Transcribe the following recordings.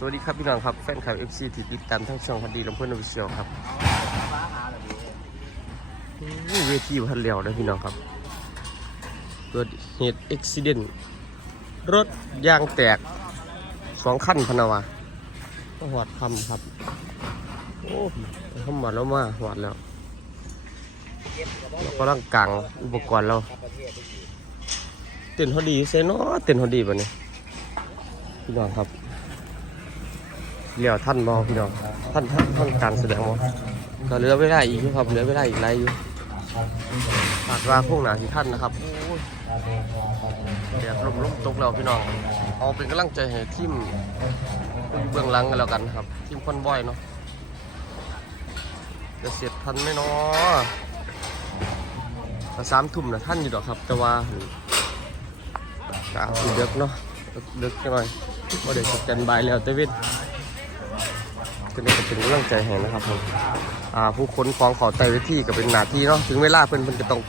สวัสดีครับพี่น้องครับแฟนคลับ FC ที่ติดตามทั้งช่องพันดีลำเพื่อนอวิเชียลครับอู้เวทีพันเหลียวนะพี่น้องครับเกิดเหตุอุบิเหตุรถยางแตกสองขั้นพนาวาก็หอดคำครับโอ้เข้ามาแล้วมาหอดแล้วเราก็ร่างกลางอุปกรณ์เราเต้นเขาดีเซนเนาะเต้นเขาดีป่ะเนี่ยพี่น้องครับ เลี้ยวท่านมอพี่น้องท่านท่านท่านการแสดงมอก็เหลือเวลาอีกครับเหลือเวลาอีกไรอยู่ฝากว่าพวกหนาที่ท่านนะครับโอ้ยแดดลมลมตกแล้วพี่น้องเอาเป็นกำลังใจให้ทีมเบื้องหลังกันแล้วกันครับทีมคนบ่อยเนาะจะเสร็จทันไหมเนาะสามทุ่มนะท่านอยู่ดอกครับ แต่ว่ากะสิเด็กเนาะเด็กหน่อยก็เดี๋ยวจะกันบายแล้วแต่เว้น ก็นี่ก็เป็นกำลังใจให้นะครับผมอ่าผู้ค้นของขอไต่เวทีก็เป็นหน้าที่เนาะถึงเวลาเพิ่นเพิ่นก็ต้อง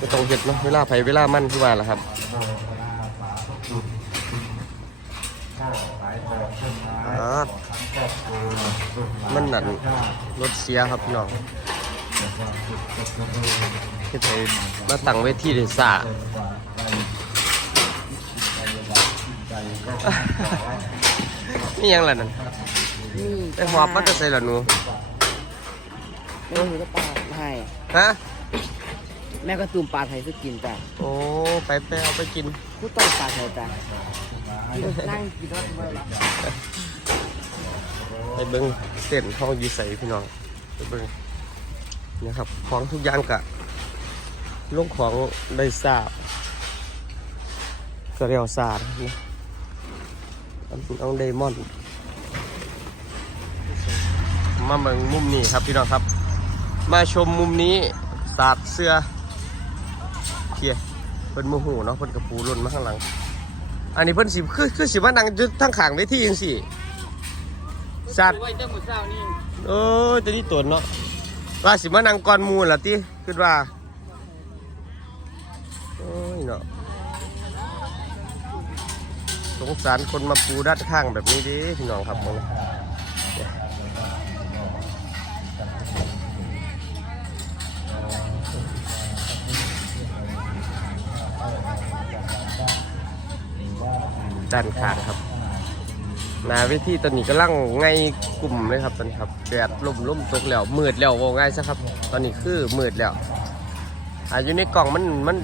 ก็ต้องเฮ็ดเนาะเวลาไผเวลามันที่ว่าล่ะครับอ่ามันนั่นรถเสียครับพี่น้องเฮ็ดให้มาตั้งเวทีได้ซ่านี่ยังล่ะนั่น นี่ไอ้หอบมันจะใส่ละหนูแม่ก็ปาดให้ฮะแม่ก็ตูมปลาไทยคือกินจ้ะโอ้ไปไปเอาไปกินผู้ต้องปลาไทยจ้ะนั่งกินรถไปละไปเบิ้งเส้นห้องยีใสพี่น้องไปเบิ้งเนะครับของทุกอย่างกะลงของได้ทราบก็เรียวซาดนะอันนี้น้องไดมอนด์ มาเบิ่งมุมนี้ครับพี่น้องครับ มาชมมุมนี้สาดเสื้อเคียเพิ่นโมโหเนาะเพิ่นกระปูล่นมาข้างหลัง อันนี้เพิ่นสิคือคือสิมานั่งทั้งขางเวทีจังซี่สาดไว้เจ้าหมูเจ้านี่เออจะนี่ตัวเนาะว่าสิมานั่งก่อนมูล่ะติคิดว่าโอ้ยเนาะสงสารคนมาปูด้านข้างแบบนี้ดิพี่น้องครับมึง ด้านข้างครับหนาเวทีตอนนี้กำลังไงกลุ่มเลยครับตอนนี้ครับแดดลมลมตกแล้วมืดแล้วว่าง่ายซะครับ ตอนนี้คือมืดแล้วอาอยู่ในกล่องมันมัน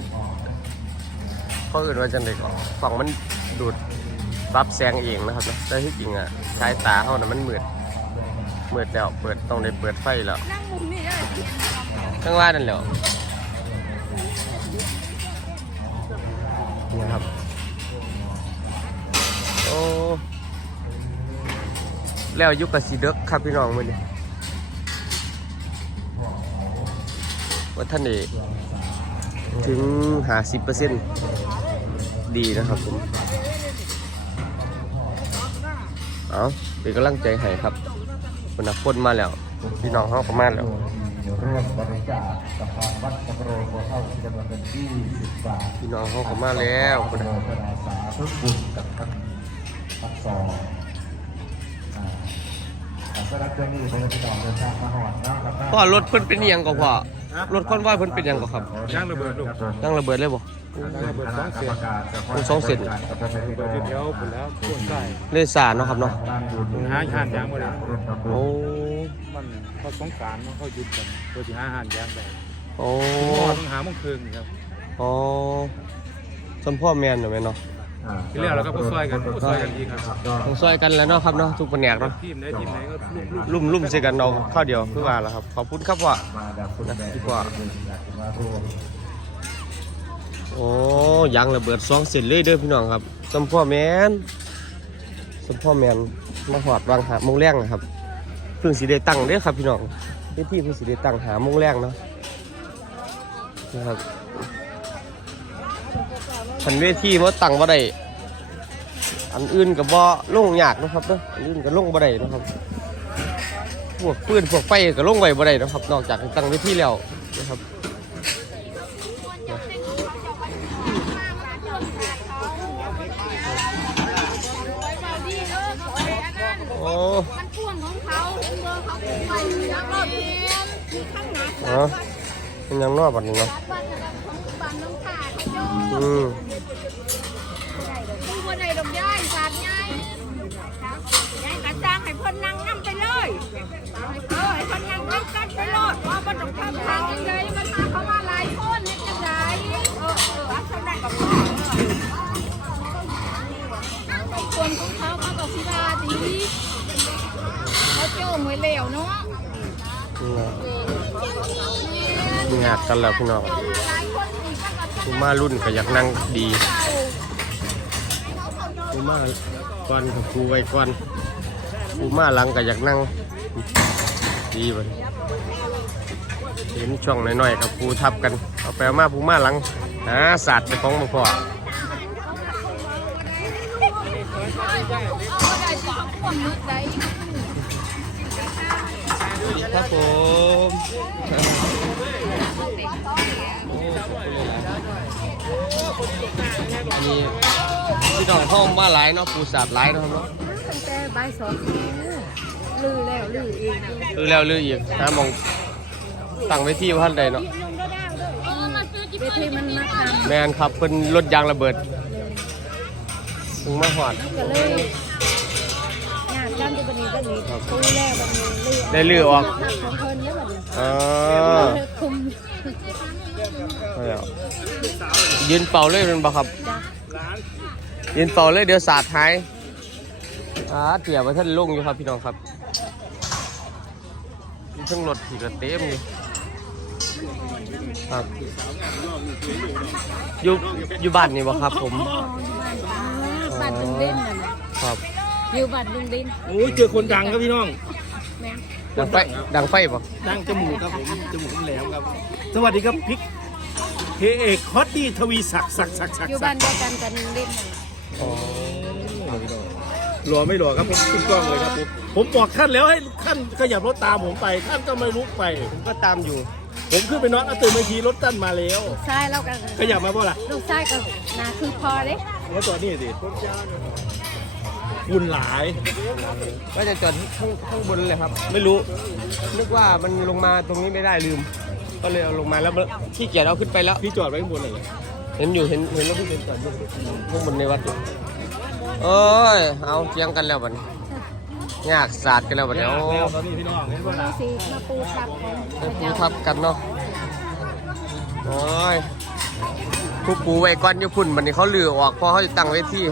เขาอื่นว่าจังไดกล่องกล่องมันดูดรับแสงเองนะครับนะแต่ที่จริงอะสายตาเขาน่ะมันมืดมืดแล้วเปิดต้องได้เปิดไฟแล้วนั่งมุมนี่ได้ข้างล่างนั่นแหละนี่ครับ โอ้แล้วยุคกับสีเด็กครับพี่น้องมือนี้ว่าท่านเอกถึงหาสิบเปอร์เซ็นต์ดีนะครับผม เอาเป็นกำลังใจให้ครับคนนักคนมาแล้ว พี่น้องเขาก็มาแล้วร่วมบริจาคกับทางวัดสมโปรงโพเท่าจำนวนเงิน20บาทพี่น้องเขาก็มาแล้วคนน่ะยพระอาสาทุกบุญกับทั้ง ทั้งสองอ่าแต่สำหรับเจ้าหนี้เป็นพี่น้องเดินทางมาหอดเนาะครับพ่อรถเพิ่นเป็นอิหยังก็พ่อรถคอนวอยเพิ่นเป็นอิหยังก็ครับย่างระเบิดลูกยังระเบิดเลยบ่ระเบิดสองเสียงมันสองเส้นระเบิดเดียวไปแล้วพวกใต้เลยสาเนาะครับเนาะหาหานยางมาเลยโอ้มันเขาสงสารมันเขาหยุดกันตัวที่หาหานยางไปโอ้ต้องหาโมงคืนครับอ๋อสมพ่อแม่นเหรอแม่เนาะ ที่เรียกเราก็ผู้ซอยกันผู้ซอยกันดีครับต้องช่วยกันแล้วเนาะครับเนาะทุกแผนกเนาะทีมไหนทีมไหนก็ลูกลูกลุ่มลุ่มใส่กันเอาข้าวเดียวคือว่าแล้วครับขอบคุณครับว่า มาดับคุณแม่ดีกว่าอยากจะมาร่วมโอ้ยางระเบิดสองเส้นเลยเด้อพี่น้องครับสมพ่อแม่นสมพ่อแม่นมาหอดวางหาโมงแรงนะครับเพิ่งสิได้ตั้งเด้อครับพี่น้องที่ที่เพิ่งสิได้ตั้งหาโมงแรงเนาะนะครับ ขันเวทีมาตั้งบ่ได้อันอื่นก็บ่ลงยากเนาะครับเนาะอันอื่นก็ลงบ่ได้เนาะครับพวกปืนพวกไฟก็ลงไว้บ่ได้เนาะครับ นอกจากตั้งเวทีแล้วนะครับโอ้มันพ่วงของเขาเบอร์เขาเป็นไปแล้วก็เรียนที่ข้างหน้าเนาะเป็นหยังนอกบัดนี้เนาะบ้านนะครับของบ้านน้องขาเขาโยอืม เลยว่าบ่ต้องทำทางยังไงมันมาเขามาหลายคนนี่จังไดเออเออเอาเท่านั้นก็พอคนของเขาเขาก็สิว่าดีเขาโจ้มไว้แล้วเนาะนี่งานกันแล้วพี่น้องกูมารุ่นก็อยากนั่งดีกูมาก่อนกับกูไว้ก่อนกูมาหลังก็อยากนั่งดีบัดนี้ เห็นช่องน้อยๆกับกูทับกันเอาไปเอามากูมาหลังหาศาสตร์ไปของมึงพ่อเอาได้สองคนนึกได้ครับผมอันนี้พี่น้องห้องมาหลายเนาะปูสาดหลายเนาะครับเนาะตั้งแต่บ่ายสองลือแล้วลืออีกลือแล้วลืออีกหามอง ตั้งไว้ที่พันใดเนาะเวทีมันมาทำแมนครับเป็นรถยางระเบิดถึงมาหอดก็เลยงานการที่บันนี้ก็มีตู้แรกบันนี้ลือได้ลือออกทักของเพิ่นเนี่ยบัดนี้อ๋อคุมเอาแล้วยืนเป่าเลยเป็นบ่ครับจ้ะยืนเป่าเลยเดี๋ยวสาดหายอ่าเตี่ยไว้ท่านลุงอยู่ครับพี่น้องครับมีเครื่องรถถีกระเต็มอยู่ ครับ อยู่อยู่บ้านนี่บ่ครับผม บ้านดึงดินน่ะนะครับอยู่บ้านดึงดินโอ้ยเจอคนดังครับพี่น้อง แม่นดังไฟดังไฟบ่ดังจมูกครับผมจมูกมันแหลมครับ สวัสดีครับพิกเพเอกฮอตดี้ทวีศักดิ์ศักดิ์ศักดิ์ศักอยู่ดิ์บ้านเดียวกันกับดึงดินน่ะอ๋อหล่อไม่หล่อครับผมขึ้นกล้องเลยครับผมผมบอกท่านแล้วให้ท่านขยับรถตามผมไปท่านก็ไม่ลุกไป ผมก็ตามอยู่ ผมขึ้นไปนอนเอาตื่นมาทีรถตั้นมาแล้วลูกชายเรากันขยับมาเปล่าล่ะลูกชายก็น่าคือพอเด้แล้วตอนนี้สิคุณหลาย ว่าจะจอดข้างข้างบนเลยครับ ไม่รู้ นึกว่ามันลงมาตรงนี้ไม่ได้ลืม ก็เลยเอาลงมาแล้วขี้เกียจเอาขึ้นไปแล้ว พี่จอดไว้ข้างบนเลยเห็นอยู่เห็นเห็นรถพี่เป็นจอดอยู่ข้างบนในวัดอยู่เอ้ย เอาเจียงกันแล้วบัดน ยากศาสตร์กันแล้วบัดเนี้แล้วตอนนี้พี่น้องเห็นป่ะล่ะสีมาปูทับกันปูทับกันเนาะโอ้ยผู้ปูไว้ก่อนอยู่พุ่นบัดนี้เขาลือออกเพราะเขาจะตั้งไว้ที่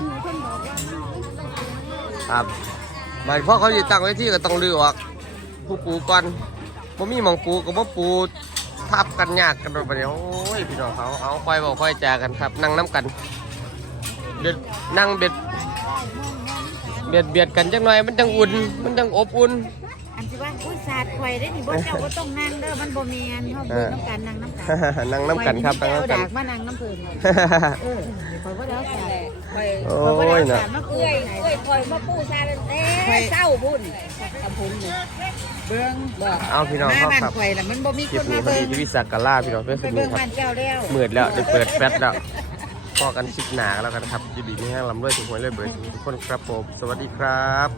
ครับบัดเพราะเขาจะตั้งไว้ที่ก็ต้องลือออกผู้ปูก่อนบ่มีหมองปูก็บ่ปูทับกันยากกันไปเดี๋ยวโอ้ยพี่น้องเขาเอาค่อยบอกค่อยจากันครับ นั่งน้ำกันเด็ดนั่งเบ็ด เบียดเบียดกันจังหน่อยมันจังอุ่น มันจังอบอุ่น อันที่ว่าอุ้ยศาสตร์ข่อยได้นี่บ่เจ้าบ่ต้องนั่งเด้อมันบ่แม่นเฮาเบิ่งน้ำกันนั่งน้ำกันนั่งน้ำกันครับนั่งเอาน้ำกันดากมานั่งน้ำเพิ่นเออข่อยบ่ได้เอาศาสตร์ข่อยโอ้ยนะมาเอ้ยเอ้ยข่อยมาปูซาแล้วแต่เศร้าบุญกับผมนี่เบิ่งบ่เอาพี่น้องมาครับบ้านครับข่อยล่ะมันบ่มีคคลิปนนี้มาพอเบิ่ดีงที่วิสักกาล่าพี่น้องเพื่อนไปคืนเบิ่นี้งครับบ้านเจ้าแล้วมืดแล้วได้เปิดแฟลชแล้ว พอกันคลิปหนาแล้วกันครับยินดีไม่ให้ลำด้วยถูกหวยเลยเบิดทุกคนครับผม สวัสดีครับ